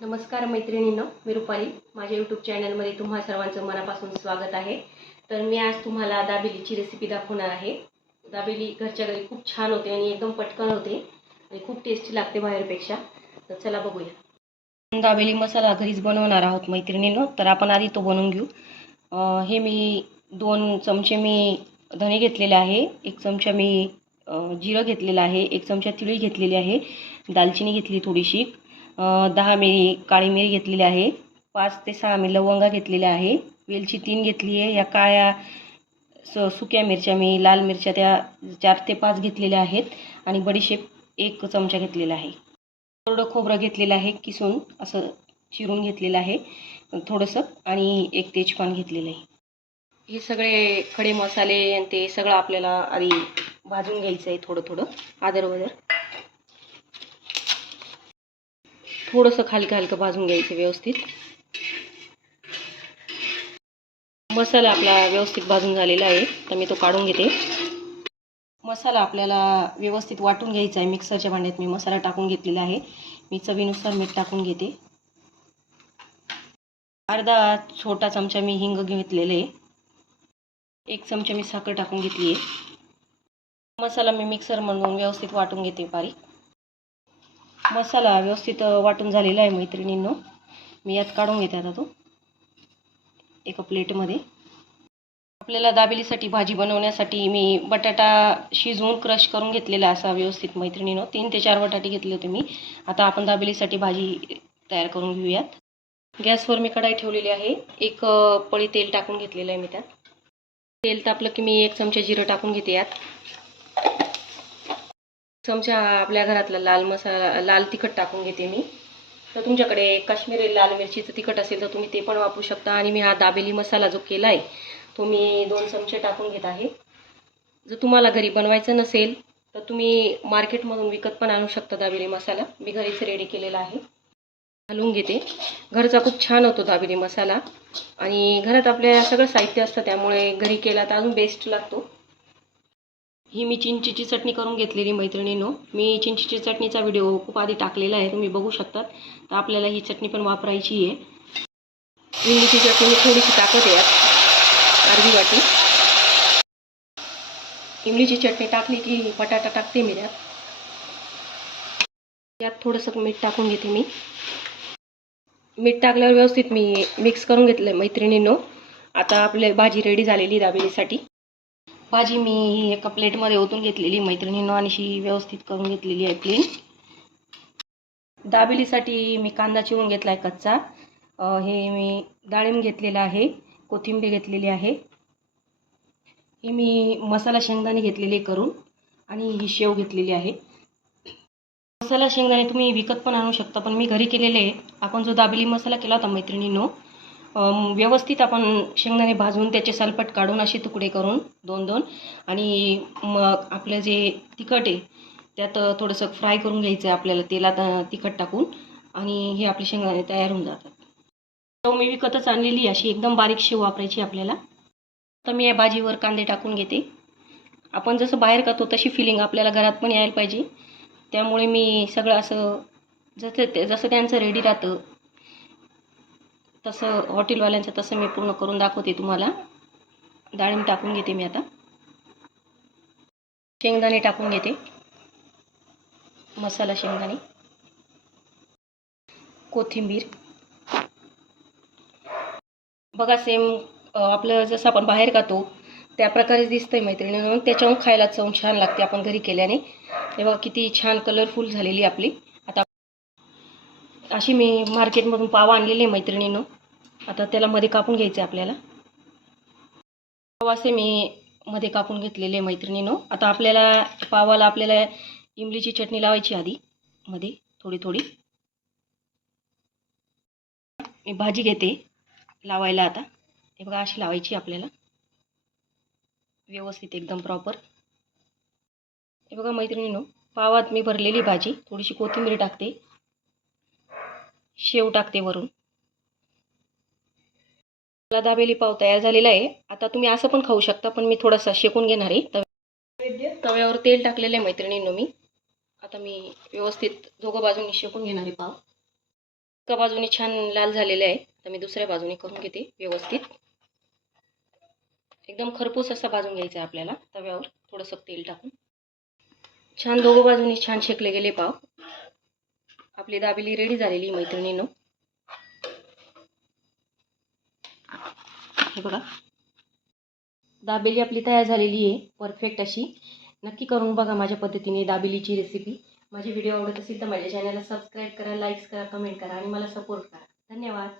नमस्कार मैत्रिणींनो मी रुपाली. माझ्या यूट्यूब चॅनलमध्ये तुम्हा सर्वांचं मनापासून स्वागत आहे. तर मी आज तुम्हाला दाबेलीची रेसिपी दाखवणार आहे. दाबेली घरच्या घरी खूप छान होते आणि एकदम पटकन होते आणि खूप टेस्टी लागते बाहेरपेक्षा. तर चला बघूया. दाबेली मसाला घरीच बनवणार आहोत मैत्रिणींनो. तर आपण आधी तो बनवून घेऊ. हे मी दोन चमचे मी धणे घेतलेले आहे. एक चमचा मी जिरं घेतलेलं आहे. एक चमचा तिळी घेतलेली आहे. दालचिनी घेतली थोडीशी. दहा मिरी काळी मिरी घेतलेली आहे. पाच ते सहा मी लवंगा घेतलेल्या आहे. वेलची तीन घेतली आहे. या काळ्या स सुक्या मिरच्या मी लाल मिरच्या त्या चार ते पाच घेतलेल्या आहेत आणि बडीशेप एक चमचा घेतलेला आहे. कोरडं खोबरं घेतलेलं आहे किसून असं चिरून घेतलेलं आहे. थोडंसं आणि एक तेजपान घेतलेलं आहे. हे सगळे खडे मसाले आणि ते सगळं आपल्याला आधी भाजून घ्यायचं आहे थोडं थोडं आदर थोडंसं हलकं हलकं भाजून घ्यायचं व्यवस्थित. मसाला आपला व्यवस्थित भाजून झालेला आहे तर मी तो काढून घेते. मसाला आपल्याला व्यवस्थित वाटून घ्यायचा आहे मिक्सरच्या भांड्यात मी मसाला टाकून घेतलेला आहे. मी चवीनुसार मीठ टाकून घेते. अर्धा छोटा चमचा मी हिंग घेतलेलं आहे. एक चमचा मी साखर टाकून घेतली आहे. मसाला मी मिक्सरमधून व्यवस्थित वाटून घेते बारीक. मसाला व्यवस्थित वाटून झालेला आहे मैत्रिणींनो. मी यात काढून घेते आता तो. एका प्लेटमध्ये. आपल्याला दाबेलीसाठी भाजी बनवण्यासाठी मी बटाटा शिजवून क्रश करून घेतलेला असा व्यवस्थित मैत्रिणीनं. तीन ते चार बटाटे घेतले होते मी. आता आपण दाबेलीसाठी भाजी तयार करून घेऊयात. गॅसवर मी कढाई ठेवलेली आहे. एक पळी तेल टाकून घेतलेलं आहे मी त्यात. तेल तापलं की मी एक चमचा जिरं टाकून घेते यात. चमचा आपल्या घरातला लाल मसाला लाल तिखट टाकून घेते मी. तर तुमच्याकडे काश्मीरी लाल मिरचीचं तिखट असेल तर तुम्ही ते पण वापरू शकता. आणि मी हा दाबेली मसाला जो केला आहे तो मी दोन चमचे टाकून घेत आहे. जर तुम्हाला घरी बनवायचं नसेल तर तुम्ही मार्केटमधून विकत पण आणू शकता दाबेली मसाला. मी घरीच रेडी केलेला आहे. घालून घेते. घरचा खूप छान होतो दाबेली मसाला. आणि घरात आपल्या सगळं साहित्य असतं त्यामुळे घरी केला तर अजून बेस्ट लागतो. ही मी चिंचीची चटणी करून घेतलेली मैत्रिणीनो. मी चिंचीची चटणीचा व्हिडिओ खूप आधी टाकलेला आहे तुम्ही बघू शकतात. तर आपल्याला ही चटणी पण वापरायची आहे. इमलीची चटणी मी थोडीशी टाकत यात अर्धी वाटी. इमलीची चटणी टाकली की बटाटा टाकते मी त्यात यात थोडंसं मीठ टाकून घेते मी. मीठ टाकल्यावर व्यवस्थित मी मिक्स करून घेतलं आहे मैत्रिणींनो. आता आपले भाजी रेडी झालेली दाबिलीसाठी. भाजी मी एका प्लेटमध्ये ओतून घेतलेली मैत्रिणीनं आणि अशी व्यवस्थित करून घेतलेली आहे प्लेन दाबेलीसाठी मी कांदा चिरून घेतला आहे कच्चा. हे मी डाळिंब घेतलेलं आहे कोथिंबीर घेतलेली आहे. हे मी मसाला शेंगदाणे घेतलेले करून आणि ही शेव घेतलेली आहे. मसाला शेंगदाणे तुम्ही विकत पण आणू शकता पण मी घरी केलेले आहे. आपण जो दाबेली मसाला केला होता मैत्रिणीनो व्यवस्थित आपण शेंगदाणे भाजून त्याचे सालपट काढून असे तुकडे करून दोन दोन. आणि मग आपलं जे तिखट आहे त्यात थोडंसं फ्राय करून घ्यायचं आहे आपल्याला तेलात तिखट टाकून. आणि हे आपले शेंगदाणे तयार होऊन जातात. शेव मी विकतच आणलेली अशी एकदम बारीक शेव वापरायची आपल्याला. तर मी या भाजीवर कांदे टाकून घेते. आपण जसं बाहेर खातो तशी फिलिंग आपल्याला घरात पण यायला पाहिजे. त्यामुळे मी सगळं असं जसं ते जसं त्यांचं रेडी राहतं तसं हॉटेलवाल्यांचं तसं मी पूर्ण करून दाखवते तुम्हाला. डाळिंब टाकून घेते मी आता. शेंगदाणे टाकून घेते. मसाला शेंगदाणे. कोथिंबीर. बघा सेम आपलं जसं आपण बाहेर खातो त्या प्रकारे दिसतंय मैत्रिणी त्याच्याहून खायला चव छान लागते आपण घरी केल्याने. तेव्हा किती छान कलरफुल झालेली आपली. आता अशी मी मार्केटमधून पाव आहे मैत्रिणीनं. आता त्याला मध्ये कापून घ्यायचे आपल्याला. पावासे मी मध्ये कापून घेतलेले मैत्रिणीनो. आता आपल्याला पावाला आपल्याला इमलीची चटणी लावायची आधी. मध्ये थोडी थोडी. मी भाजी घेते लावायला आता. हे बघा अशी लावायची आपल्याला. व्यवस्थित एकदम प्रॉपर हे बघा मैत्रिणीनो पावात मी भरलेली भाजी. थोडीशी कोथिंबीर टाकते. शेव टाकते वरून. मला दाबेली पाव तयार झालेला आहे. आता तुम्ही असं पण खाऊ शकता पण मी थोडासा शेकून घेणार आहे. तव्या तव्यावर तेल टाकलेलं आहे मैत्रिणींनो मी. आता मी व्यवस्थित दोघं बाजूनी शेकून घेणार आहे पाव. एका बाजूने छान लाल झालेले आहे. तर मी दुसऱ्या बाजूने करून घेते व्यवस्थित. एकदम खरपूस असा भाजून घ्यायचा आहे आपल्याला तव्यावर. थोडंसं तेल टाकून. छान दोघं बाजूनी छान शेकले गेले पाव. आपली दाबेली रेडी झालेली मैत्रिणीनं. हे बघा. दाबेली आपली तयार झालेली आहे परफेक्ट अशी. नक्की करून बघा माझ्या पद्धतीने दाबेलीची रेसिपी माझे व्हिडिओ आवडत असेल तर माझ्या चॅनलला सबस्क्राईब करा लाईक्स करा कमेंट करा आणि मला सपोर्ट करा. धन्यवाद.